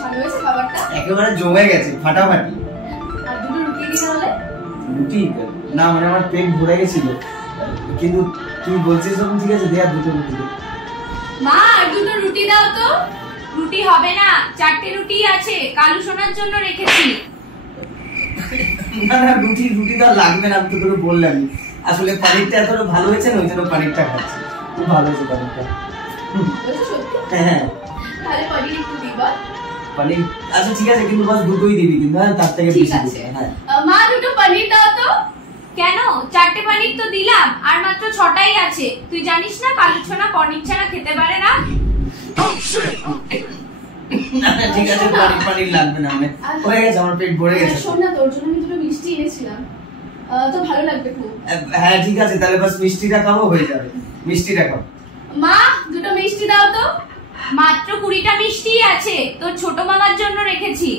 ভালো হয়েছে খাবারটা? একেবারে জমে গেছে, ফাটাফাটি। আর দুটো রুটি দিতে হলে? রুটি না, মানে আমার পেট ভরে গেছিল, কিন্তু তুই বলছিস যখন ঠিক আছে, দে আর দুটো রুটি দে। মা আর দুটো রুটি দাও তো। রুটি হবে না, 4টে রুটি আছে, কালু সোনার জন্য রেখেছি। না না, রুটি তো লাগবে না, আমি তো তোকে বললাম। আসলে পানিরটা এতটা ভালো হয়েছে না, ওই জন্য পানিরটা খাচ্ছি। খুব ভালো হয়েছে পানিরটা। হ্যাঁ, তাহলে পনির একটু দিবা। পানির আচ্ছা ঠিক আছে, কিন্তু বাস দুটোই দিবি কিন্তু, হ্যাঁ তার থেকে বেশি দিবি। হ্যাঁ মা দুটো পনির দাও তো। কেন, 4টে পনির তো দিলাম, আর মাত্র 6টাই আছে। তুই জানিস না কালু সোনা পনির ছাড়া খেতে পারে না। না না ঠিক আছে, পানির লাগবে না, মানে হয়ে গেছে, আমার পেট ভরে গেছে। শোন না, তোর জন্য আমি দুটো মিষ্টি এনেছিলাম, তো ভালো লাগবে খুব। হ্যাঁ ঠিক আছে, তাহলে বাস মিষ্টিটা খাবো, হয়ে যাবে। মিষ্টিটা খাও। মা দুটো মিষ্টি দাও তো। মাত্র 20টা মিষ্টি আছে, তোর ছোট মামার জন্য রেখেছি।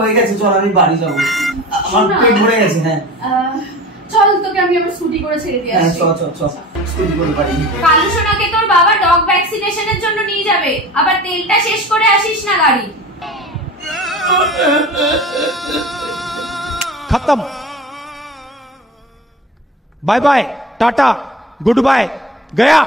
হয়ে গেছে, চল আমি বাড়ি যাবো, আমার পেট ভরে গেছে। হ্যাঁ চল, তোকে আমি আবার স্কুটি করে ছেড়ে দিয়ে আসছি। চল চল চল, স্কুটি করে বাড়ি। কালু সোনাকে তোর বাবা ডগ ভ্যাকসিনেশনের জন্য নিয়ে যাবে, আবার তেলটা শেষ করে আসিস না গাড়ি। खत्म। Bye bye, tata, goodbye, गया।